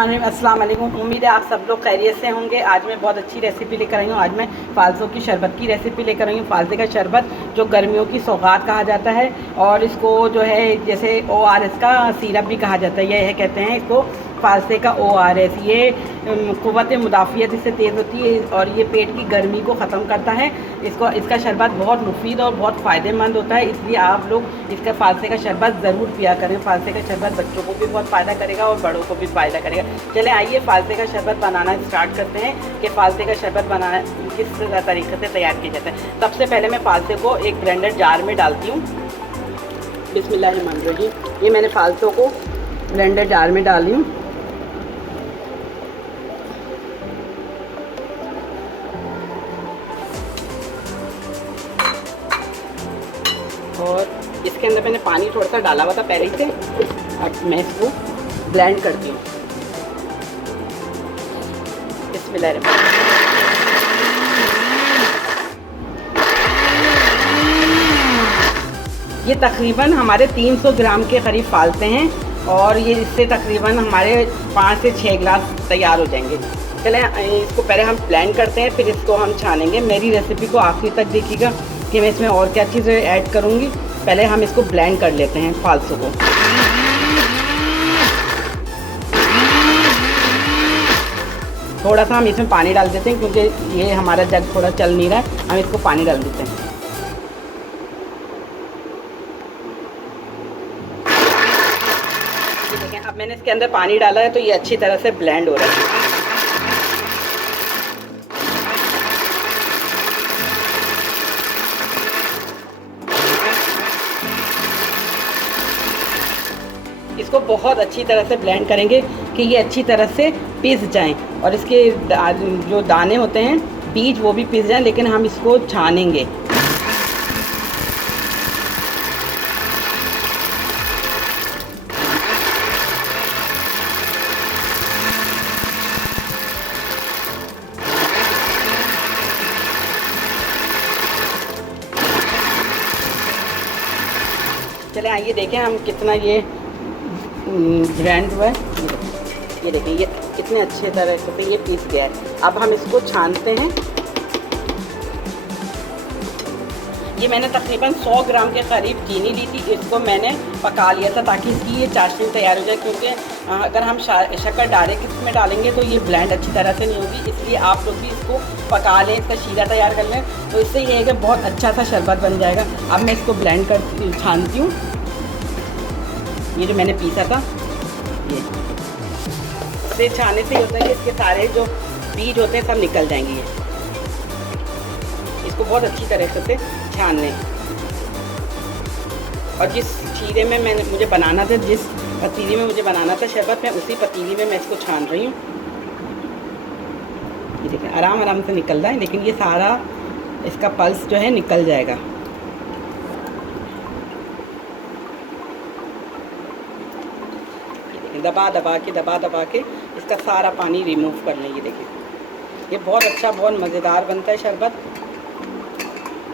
बिस्मिल्लाहिर्रहमानिर्रहीम। अस्सलाम वालेकुम। उम्मीद है आप सब लोग खैरियत से होंगे। आज मैं बहुत अच्छी रेसिपी लेकर आई हूँ। आज मैं फ़ालसों की शरबत की रेसिपी लेकर आई हूँ। फ़ालसे का शरबत जो गर्मियों की सौगात कहा जाता है और इसको जो है जैसे ORS का सिरप भी कहा जाता है। यह कहते हैं इसको फ़ालसे का ORS। ये क़ुव्वत मुदाफ़ियत इससे तेज़ होती है और ये पेट की गर्मी को ख़त्म करता है। इसका शरबत बहुत मुफीद और बहुत फ़ायदेमंद होता है, इसलिए आप लोग इसका फ़ालसे का शरबत ज़रूर पिया करें। फ़ालसे का शरबत बच्चों को भी बहुत फ़ायदा करेगा और बड़ों को भी फ़ायदा करेगा। चलें आइए फ़ालसे का शरबत बनाना स्टार्ट करते हैं कि फ़ालसे का शरबत बनाना किस तरीके से तैयार किया जाता है। सबसे पहले मैं फ़ालसे को एक ब्लेंडर जार में डालती हूँ। बिस्मिल्लाहिर्रहमानिर्रहीम। ये मैंने फ़ालसों को ब्लेंडर जार में डाली हूँ। और इसके अंदर मैंने पानी थोड़ा सा डाला हुआ था पहले से। अब मैं इसको ब्लेंड करती हूँ। बिस्मिल्लाहिर्रहमानिर्रहीम। ये तकरीबन हमारे 300 ग्राम के करीब फ़ालसे हैं और ये इससे तकरीबन हमारे 5 से 6 गिलास तैयार हो जाएंगे। चलें इसको पहले हम ब्लेंड करते हैं, फिर इसको हम छानेंगे। मेरी रेसिपी को आखिर तक देखिएगा कि मैं इसमें और क्या चीज़ें ऐड करूँगी। पहले हम इसको ब्लेंड कर लेते हैं फ़ालसों को। थोड़ा सा हम इसमें पानी डाल देते हैं क्योंकि ये हमारा जग थोड़ा चल नहीं रहा है। हम इसको पानी डाल देते हैं। देखें अब मैंने इसके अंदर पानी डाला है तो ये अच्छी तरह से ब्लेंड हो रहा है। इसको बहुत अच्छी तरह से ब्लेंड करेंगे कि ये अच्छी तरह से पिस जाएं और इसके जो दाने होते हैं बीज वो भी पिस जाएं, लेकिन हम इसको छानेंगे। चले आइए देखें हम कितना ये ब्लेंड हुआ है। ये देखिए ये कितने अच्छे तरह से ये पीस गया है। अब हम इसको छानते हैं। ये मैंने तकरीबन 100 ग्राम के करीब चीनी ली थी। इसको मैंने पका लिया था ताकि इसकी ये चाशनी तैयार हो जाए, क्योंकि अगर हम शक्कर डायरेक्ट इसमें डालेंगे तो ये ब्लेंड अच्छी तरह से नहीं होगी। इसलिए आप लोग भी इसको पका लें, इसका शीरा तैयार कर लें, तो इससे ये है कि बहुत अच्छा सा शरबत बन जाएगा। अब मैं इसको ब्लेंड कर छानती हूँ। ये जो मैंने पीसा था ये छाने से ही होता है कि इसके सारे जो बीज होते हैं सब निकल जाएंगे। ये इसको बहुत अच्छी तरह से छान लें। और जिस शीरे में मुझे बनाना था, जिस पतीली में मुझे बनाना था शरबत, मैं उसी पतीली में मैं इसको छान रही हूँ। ये देखिए आराम आराम से निकल रहा है, लेकिन ये सारा इसका पल्स जो है निकल जाएगा। दबा दबा के इसका सारा पानी रिमूव कर लें। ये देखिए ये बहुत अच्छा बहुत मज़ेदार बनता है शरबत।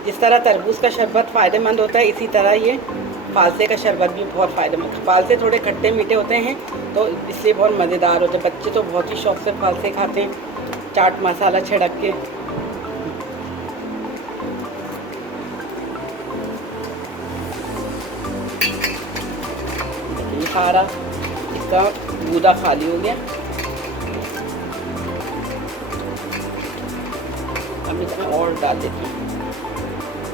जिस तरह तरबूज का शरबत फ़ायदेमंद होता है, इसी तरह ये फ़ालसे का शरबत भी बहुत फ़ायदेमंद। फ़ालसे थोड़े खट्टे मीठे होते हैं तो इससे बहुत मज़ेदार होते हैं। बच्चे तो बहुत ही शौक़ से फ़ालसे खाते हैं, चाट मसाला छिड़क के। ये सारा इसका गूदा खाली हो गया। अब इसमें और डाल देती हूँ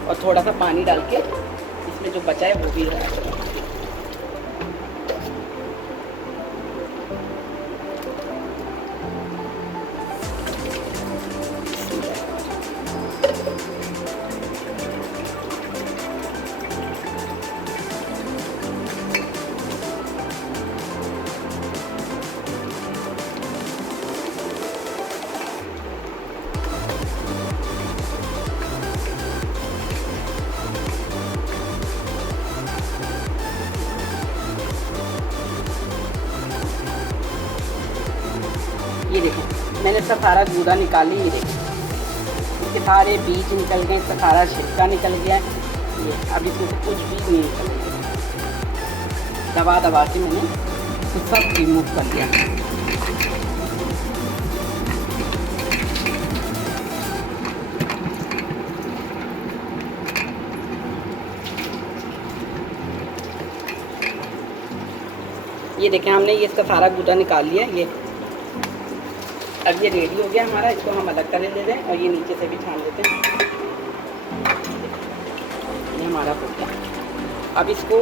और थोड़ा सा पानी डाल के इसमें जो बचा है वो भी डाल दूँ। ये देखो मैंने इसका सारा गूदा निकाल लिया। ये देखो इसके सारे बीज निकल गए, इसका सारा छिलका निकल गया है। ये अब इसमें से कुछ भी नहीं निकल गया। दबा दबा के मैंने सब रिमूव कर दिया। ये देखें हमने ये इसका सारा गूदा निकाल लिया। ये अब ये रेडी हो गया हमारा। इसको हम अलग कर ले रहे हैं और ये नीचे से भी छान लेते हैं। ये हमारा हो गया। अब इसको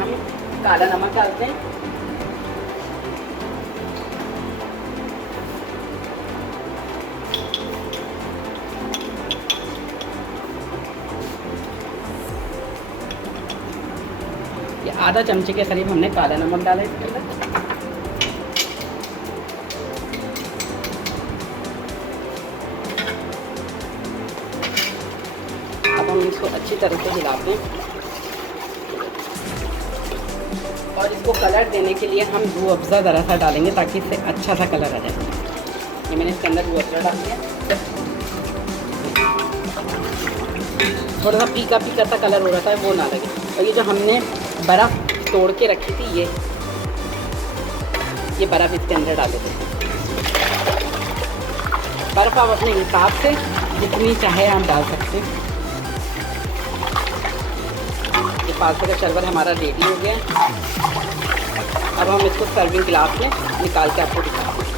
हम काला नमक डालते हैं। ये आधा चमचे के करीब हमने काला नमक डाला इसके अंदर। अब हम इसको अच्छी तरह से हिलाते हैं और इसको कलर देने के लिए हम रूह अफ़ज़ा ज़रा सा डालेंगे ताकि इससे अच्छा सा कलर आ जाए। ये मैंने इसके अंदर रूह अफ़ज़ा डाल दिया। थोड़ा सा फीका फीका सा कलर हो रहा था वो ना लगे। और ये जो हमने बर्फ़ तोड़ के रखी थी ये बर्फ़ इसके अंदर डाले थे। बर्फ़ आप अपने हिसाब से जितनी चाहे आप डाल सकते हैं। ये फालसे का शरबत हमारा रेडी हो गया है। अब हम इसको सर्विंग गिलास में निकाल के आपको दिखाते हैं।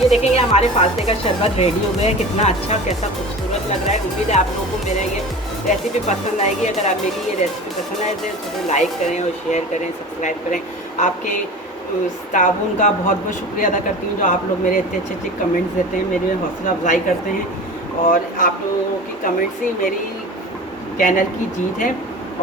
ये देखेंगे हमारे फालसे का शरबत रेडी हो गया है। कितना अच्छा कैसा खूबसूरत लग रहा है। उम्मीद है आप लोगों को मेरा ये रेसिपी पसंद आएगी। अगर आप मेरी ये रेसिपी पसंद आए तो लाइक करें और शेयर करें, सब्सक्राइब करें। आपके ताउन का बहुत बहुत शुक्रिया अदा करती हूँ जो आप लोग मेरे इतने अच्छे कमेंट्स देते हैं, मेरी हौसला अफजाई करते हैं। और आप लोगों की कमेंट्स ही मेरी चैनल की जीत है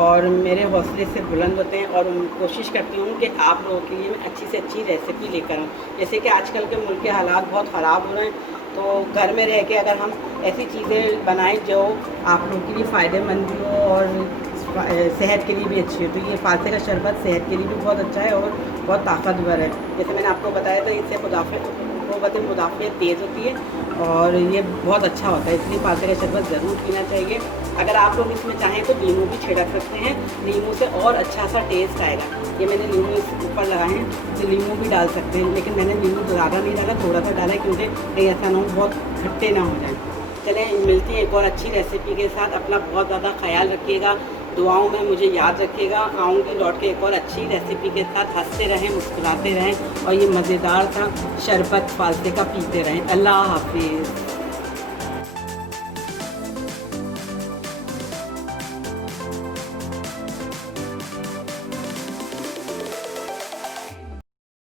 और मेरे हौसले से बुलंद होते हैं। और कोशिश करती हूँ कि आप लोगों के लिए मैं अच्छी से अच्छी रेसिपी लेकर आऊँ। जैसे कि आजकल के मुल्क के हालात बहुत ख़राब हो रहे हैं, तो घर में रह के अगर हम ऐसी चीज़ें बनाएं जो आप लोगों के लिए फ़ायदेमंद भी हो और सेहत के लिए भी अच्छी हो। तो ये फालसे का शरबत सेहत के लिए भी बहुत अच्छा है और बहुत ताकतवर है। जैसे मैंने आपको बताया था इससे क़ुव्वत मुदाफ़ियत तेज़ होती है और ये बहुत अच्छा होता है। इसलिए फालसे का शरबत ज़रूर पीना चाहिए। अगर आप लोग इसमें चाहें तो नींबू भी छिड़क सकते हैं। नींबू से और अच्छा सा टेस्ट आएगा। ये मैंने नींबू इसके ऊपर लगाए हैं तो नींबू भी डाल सकते हैं, लेकिन मैंने नींबू ज़्यादा नहीं डाला, थोड़ा सा डाला क्योंकि कहीं ऐसा ना हो बहुत खट्टे ना हो जाए। चलें मिलती है एक और अच्छी रेसिपी के साथ। अपना बहुत ज़्यादा ख्याल रखिएगा, दुआओं में मुझे याद रखिएगा। आऊँगी लौट के एक और अच्छी रेसिपी के साथ। हंसते रहें, मुस्कुराते रहें और ये मज़ेदार सा शरबत फालसे का पीते रहें। अल्लाह हाफिज़।